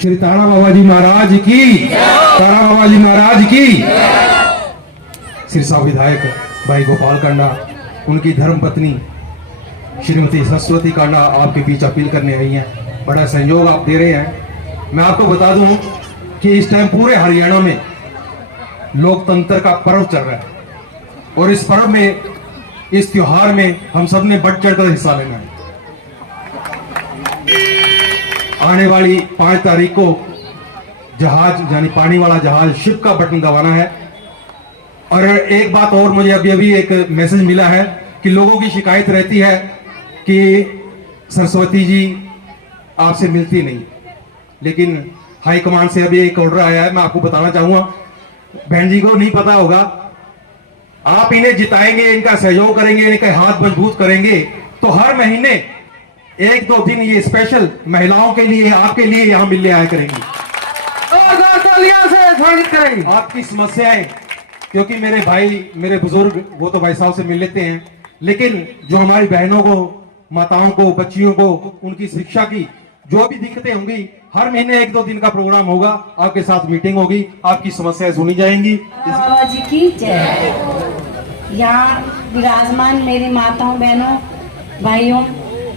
श्री तारा बाबा जी महाराज की, तारा बाबा जी महाराज की। सिरसा विधायक भाई गोपाल कांडा, उनकी धर्म पत्नी श्रीमती सरस्वती कांडा आपके बीच अपील करने आई हैं। बड़ा सहयोग आप दे रहे हैं। मैं आपको बता दूं कि इस टाइम पूरे हरियाणा में लोकतंत्र का पर्व चल रहा है और इस पर्व में, इस त्योहार में हम सब ने बढ़ चढ़कर हिस्सा लेना है। आने वाली 5 तारीख को जहाज यानी पानी वाला जहाज शिप का बटन दबाना है। और एक बात और, मुझे अभी एक मैसेज मिला है कि लोगों की शिकायत रहती है कि सरस्वती जी आपसे मिलती नहीं, लेकिन हाई कमांड से अभी एक ऑर्डर आया है। मैं आपको बताना चाहूंगा, बहन जी को नहीं पता होगा, आप इन्हें जिताएंगे, इनका सहयोग करेंगे, इनके हाथ मजबूत करेंगे तो हर महीने 1-2 दिन ये स्पेशल महिलाओं के लिए, आपके लिए यहां मिलने आया करेंगी। से स्वागत करेंगे आपकी समस्याएं, क्योंकि मेरे भाई, मेरे बुजुर्ग, वो तो भाई साहब से मिल लेते हैं, लेकिन जो हमारी बहनों को, माताओं को, बच्चियों को, उनकी शिक्षा की जो भी दिक्कतें होंगी, हर महीने 1-2 दिन का प्रोग्राम होगा, आपके साथ मीटिंग होगी, आपकी समस्याएं सुनी जाएंगी। बाबा जी की जय। यहाँ विराजमान मेरी माताओं, बहनों, भाइयों,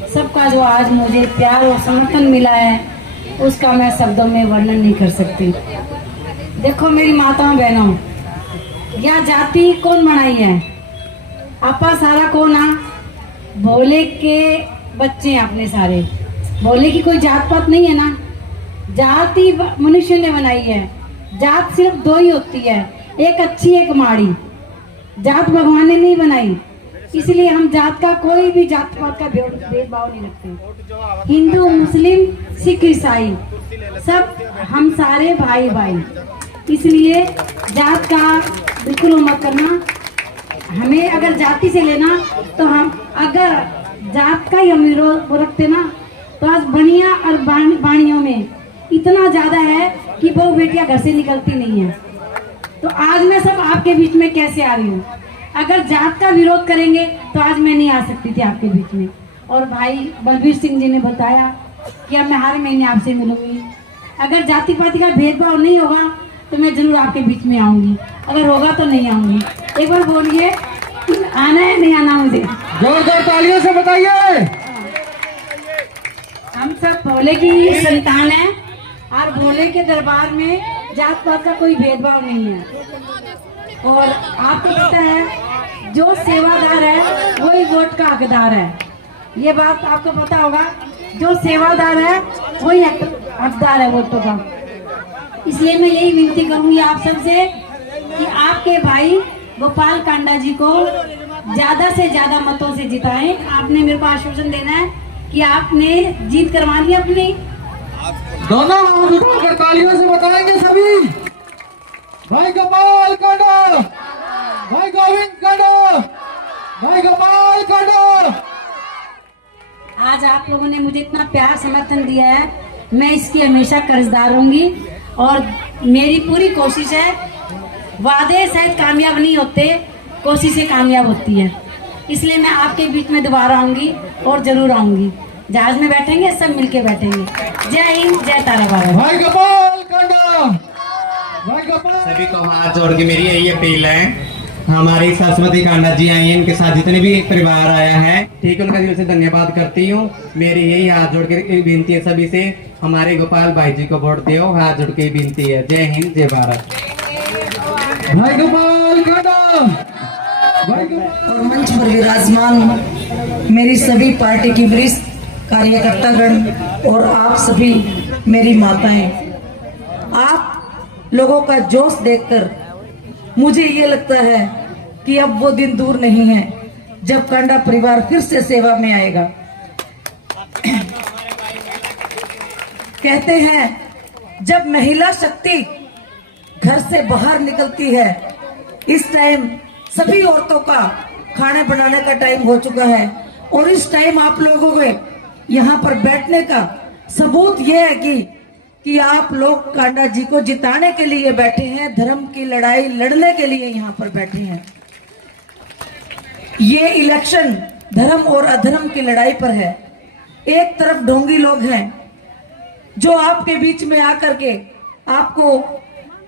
सबका जो आज मुझे प्यार और समर्थन मिला है, उसका मैं शब्दों में वर्णन नहीं कर सकती। देखो मेरी माताओं, बहनों, यह जाति कौन बनाई है? आपा सारा कौन आ? भोले के बच्चे हैं अपने सारे। भोले की कोई जात पात नहीं है ना, जाति मनुष्य ने बनाई है। जात सिर्फ 2 ही होती है, एक अच्छी एक माड़ी। जात भगवान ने नहीं बनाई, इसलिए हम जात का, कोई भी जात पात का भेदभाव नहीं रखते। हिंदू, मुस्लिम, सिख, ईसाई, सब हम सारे भाई भाई, इसलिए जात का बिल्कुल मत करना। हमें अगर जाति से लेना तो हम अगर जात का ही हम विरोध रखते ना, तो आज बनिया और बाणियों में इतना ज्यादा है कि बहू बेटियां घर से निकलती नहीं है। तो आज मैं सब आपके बीच में कैसे आ रही हूँ? अगर जात का विरोध करेंगे तो आज मैं नहीं आ सकती थी आपके बीच में। और भाई बलबीर सिंह जी ने बताया कि अब मैं हर महीने आपसे मिलूंगी। अगर जाति पाति का भेदभाव नहीं होगा तो मैं जरूर आपके बीच में आऊंगी, अगर होगा तो नहीं आऊंगी। एक बार बोलिए, आना है नहीं आना मुझे? जोरदार तालियों से बताइए। हम सब भोले की संतान हैं और भोले के दरबार में जात पात का कोई भेदभाव नहीं है। और आपको पता है, जो सेवादार है वही वोट का हकदार है। ये बात आपको पता होगा, जो सेवादार है वही हकदार है वोटों का। इसलिए मैं यही विनती करूंगी आप सबसे कि आपके भाई गोपाल कांडा जी को ज्यादा से ज्यादा मतों से जिताएं। आपने मेरे को आश्वासन देना है कि आपने जीत करवा ली अपनी। दोनों हाथ उठाकर तालियों से बताएंगे सभी। भाई गोपाल कांडा, भाई गोविंद कांडा, भाई गोपाल कांडा। आज आप लोगों ने मुझे इतना प्यार समर्थन दिया है, मैं इसकी हमेशा कर्जदार रहूंगी। और मेरी पूरी कोशिश है, वादे शायद कामयाब नहीं होते, कोशिशें कामयाब होती है। इसलिए मैं आपके बीच में दोबारा आऊंगी और जरूर आऊंगी। जहाज में बैठेंगे, सब मिलके बैठेंगे। जय हिंद, जय तारा बाबा। भाई गोपाल कांडा, भाई गोपाल। सभी को हाथ जोड़ के मेरी यही अपील है, हमारी सरस्वती कांडा जी आई हैं, इनके साथ जितने भी परिवार आया है, ठीक है, उनका दिल से धन्यवाद करती हूँ। मेरी यही हाथ जोड़ के विनती है सभी से, हमारे गोपाल भाई जी को वोट दो, हाथ जोड़ के विनती है। जय हिंद, जय भारत। भाई गोपाल कांडा, भाई और मंच पर विराजमान मेरी सभी पार्टी की वरिष्ठ कार्यकर्तागण और आप सभी मेरी माताएं, आप लोगों का जोश देखकर मुझे ये लगता है कि अब वो दिन दूर नहीं है जब कांडा परिवार फिर से सेवा में आएगा। कहते हैं जब महिला शक्ति घर से बाहर निकलती है, इस टाइम सभी औरतों का खाने बनाने का टाइम हो चुका है। और इस टाइम आप लोगों के यहाँ पर बैठने का सबूत यह है कि आप लोग कांडा जी को जिताने के लिए बैठे हैं, धर्म की लड़ाई लड़ने के लिए यहाँ पर बैठे हैं। ये इलेक्शन धर्म और अधर्म की लड़ाई पर है। एक तरफ ढोंगी लोग हैं जो आपके बीच में आकर के आपको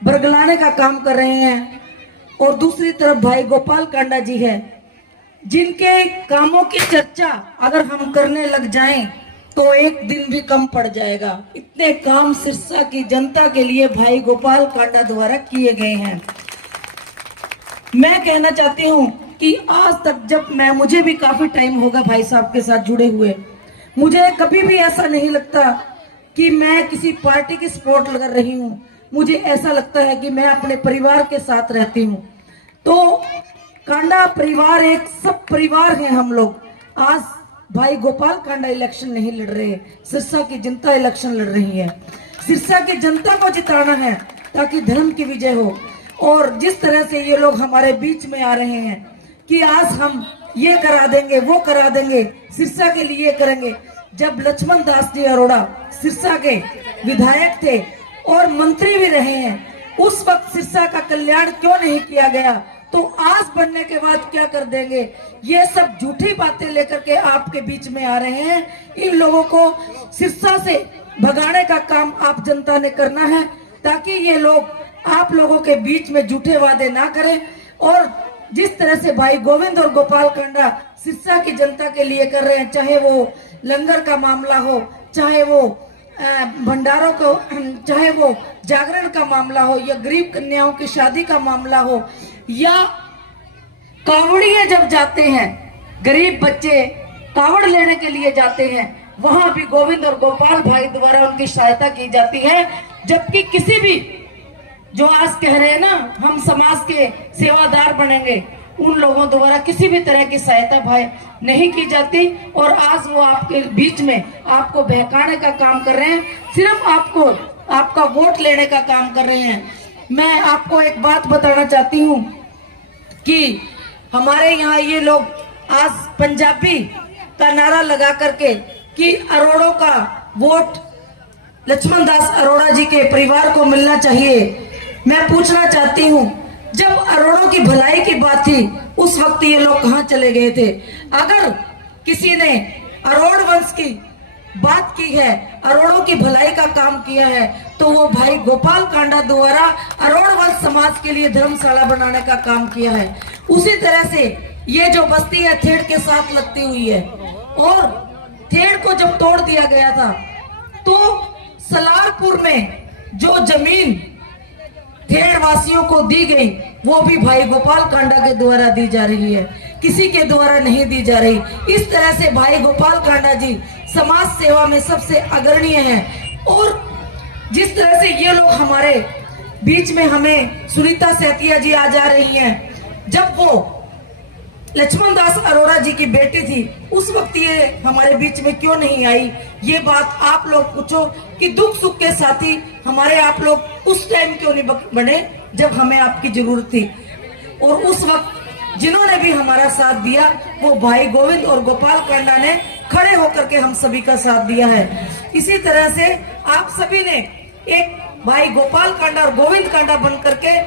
बरगलाने का काम कर रहे हैं, और दूसरी तरफ भाई गोपाल कांडा जी है, जिनके कामों की चर्चा अगर हम करने लग जाएं तो एक दिन भी कम पड़ जाएगा। इतने काम सिरसा की जनता के लिए भाई गोपाल कांडा द्वारा किए गए हैं। मैं कहना चाहती हूँ कि आज तक जब मुझे भी काफी टाइम होगा भाई साहब के साथ जुड़े हुए, मुझे कभी भी ऐसा नहीं लगता कि मैं किसी पार्टी की सपोर्ट कर रही हूँ। मुझे ऐसा लगता है कि मैं अपने परिवार के साथ रहती हूँ। तो कांडा परिवार एक सब परिवार है हम लोग। आज भाई गोपाल कांडा इलेक्शन नहीं लड़ रहे, सिरसा की जनता इलेक्शन लड़ रही है। सिरसा की जनता को जिताना है ताकि धर्म की विजय हो। और जिस तरह से ये लोग हमारे बीच में आ रहे हैं कि आज हम ये करा देंगे, वो करा देंगे, सिरसा के लिए करेंगे। जब लक्ष्मण दास जी अरोड़ा सिरसा के विधायक थे और मंत्री भी रहे हैं, उस वक्त सिरसा का कल्याण क्यों नहीं किया गया? तो आज बनने के बाद क्या कर देंगे? ये सब झूठी बातें लेकर के आपके बीच में आ रहे हैं। इन लोगों को सिरसा से भगाने का काम आप जनता ने करना है, ताकि ये लोग आप लोगों के बीच में झूठे वादे ना करें। और जिस तरह से भाई गोविंद और गोपाल कांडा सिरसा की जनता के लिए कर रहे हैं, चाहे वो लंगर का मामला हो, चाहे वो भंडारों को, चाहे वो जागरण का मामला हो, या गरीब कन्याओं की शादी का मामला हो, या कावड़िए जब जाते हैं, गरीब बच्चे कावड़ लेने के लिए जाते हैं, वहां भी गोविंद और गोपाल भाई द्वारा उनकी सहायता की जाती है। जबकि किसी भी जो आज कह रहे हैं ना हम समाज के सेवादार बनेंगे, उन लोगों द्वारा किसी भी तरह की सहायता भाई नहीं की जाती। और आज वो आपके बीच में आपको बहकाने का काम कर रहे हैं, सिर्फ आपको आपका वोट लेने का काम कर रहे हैं। मैं आपको एक बात बताना चाहती हूँ कि हमारे यहाँ ये लोग आज पंजाबी का नारा लगा करके कि अरोड़ों का वोट लक्ष्मण दास अरोड़ा जी के परिवार को मिलना चाहिए। मैं पूछना चाहती हूँ, जब अरोड़ों की भलाई की बात थी उस वक्त ये लोग कहाँ चले गए थे? अगर किसी ने अरोड़ वंश की बात की है, अरोड़ों की भलाई का काम किया है, तो वो भाई गोपाल कांडा द्वारा अरोड़ वंश समाज के लिए धर्मशाला बनाने का काम किया है। उसी तरह से ये जो बस्ती है थेड़ के साथ लगती हुई है, और थेड़ को जब तोड़ दिया गया था तो सलारपुर में जो जमीन थेड़ वासियों को दी गई वो भी भाई गोपाल कांडा के द्वारा दी जा रही है, किसी के द्वारा नहीं दी जा रही। इस तरह से भाई गोपाल कांडा जी समाज सेवा में सबसे अग्रणीय हैं। और जिस तरह से ये लोग हमारे बीच में, हमें सुनीता सेतिया जी आ जा रही हैं, जब वो लक्ष्मण दास अरोड़ा जी की बेटी थी उस वक्त ये हमारे बीच में क्यों नहीं आई? ये बात आप लोग पूछो कि दुख सुख के साथी हमारे आप लोग उस टाइम क्यों नहीं बने जब हमें आपकी जरूरत थी। और उस वक्त जिन्होंने भी हमारा साथ दिया वो भाई गोविंद और गोपाल कांडा ने खड़े होकर के हम सभी का साथ दिया है। इसी तरह से आप सभी ने एक भाई गोपाल कांडा और गोविंद कांडा बन करके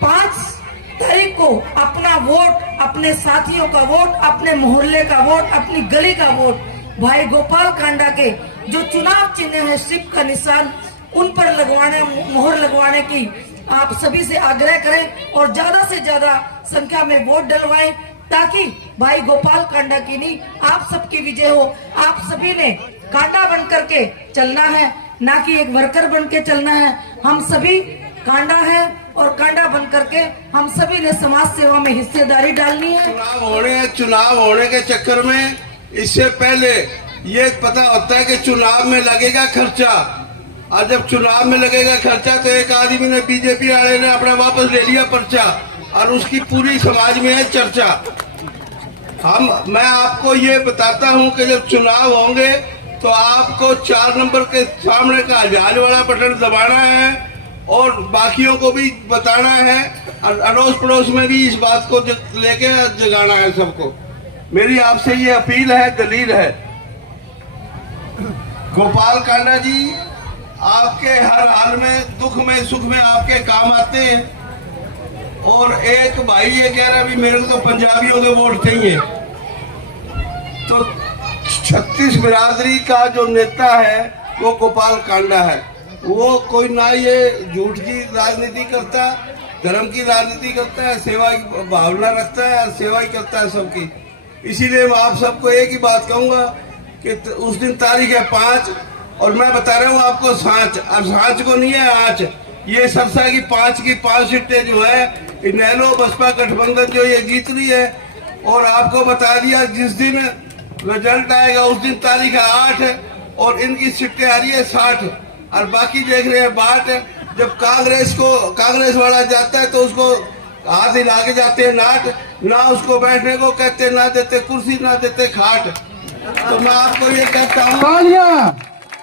5 तारीख को अपना वोट, अपने साथियों का वोट, अपने मोहल्ले का वोट, अपनी गली का वोट भाई गोपाल कांडा के जो चुनाव चिन्ह है सिप का निशान, उन पर लगवाने, मोहर लगवाने की आप सभी से आग्रह करें और ज्यादा से ज्यादा संख्या में वोट डलवाएं, ताकि भाई गोपाल कांडा की नहीं आप सबकी विजय हो। आप सभी ने कांडा बन करके चलना है, ना कि एक वर्कर बन के चलना है। हम सभी कांडा है और कांडा बन करके हम सभी ने समाज सेवा में हिस्सेदारी डालनी है। चुनाव होने के चक्कर में इससे पहले ये पता होता है कि चुनाव में लगेगा खर्चा, और जब चुनाव में लगेगा खर्चा तो एक आदमी ने, बीजेपी वाले ने अपना वापस ले लिया पर्चा, और उसकी पूरी समाज में है चर्चा। मैं आपको ये बताता हूँ कि जब चुनाव होंगे तो आपको 4 नंबर के सामने का जहाज वाला बटन दबाना है और बाकियों को भी बताना है, और अड़ोस पड़ोस में भी इस बात को लेके जगाना है सबको। मेरी आपसे ये अपील है, दलील है। गोपाल कांडा जी आपके हर हाल में, दुख में, सुख में आपके काम आते हैं। और एक भाई ये कह रहा है भी मेरे को तो पंजाबियों के वोट चाहिए, तो 36 बिरादरी का जो नेता है वो गोपाल कांडा है। वो कोई ना ये झूठ की राजनीति करता, धर्म की राजनीति करता है, सेवा की भावना रखता है और सेवा ही करता है सबकी। इसीलिए मैं आप सबको एक ही बात कहूंगा कि उस दिन तारीख है 5 और मैं बता रहा हूँ आपको सांच, और सांच को नहीं है आँच। ये सरसा की 5 सीटें जो है इनेलो बसपा गठबंधन जो ये जीत रही है। और आपको बता दिया जिस दिन रिजल्ट आएगा उस दिन तारीख है 8 और इनकी सीटें आ रही है 60 और बाकी देख रहे हैं 62। जब कांग्रेस वाला जाता है तो उसको हाथ हिला के जाते हैं नाट, ना उसको बैठने को कहते, ना देते कुर्सी, ना देते खाट। तो मैं आपको ये कहता हूँ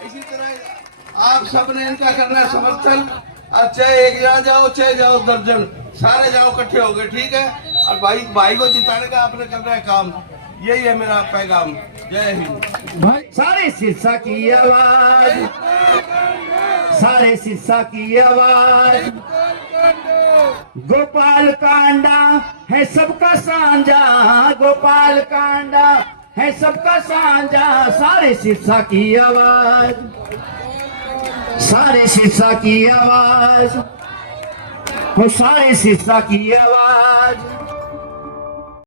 इसी तरह आप सबने इनका करना है समर्थन, और चाहे एक यहाँ जाओ चाहे जाओ दर्जन, सारे जाओ इकट्ठे हो गए, ठीक है। और भाई को जिताने का आपने करना है काम, यही है मेरा पैगाम। जय हिंद। सारे सिरसा की आवाज, सारे सिरसा की आवाज, गोपाल कांडा है सबका साझा, गोपाल कांडा है सबका साझा, सारे सिरसा की आवाज, सारे सिरसा की आवाज, वो सारे सिरसा की आवाज।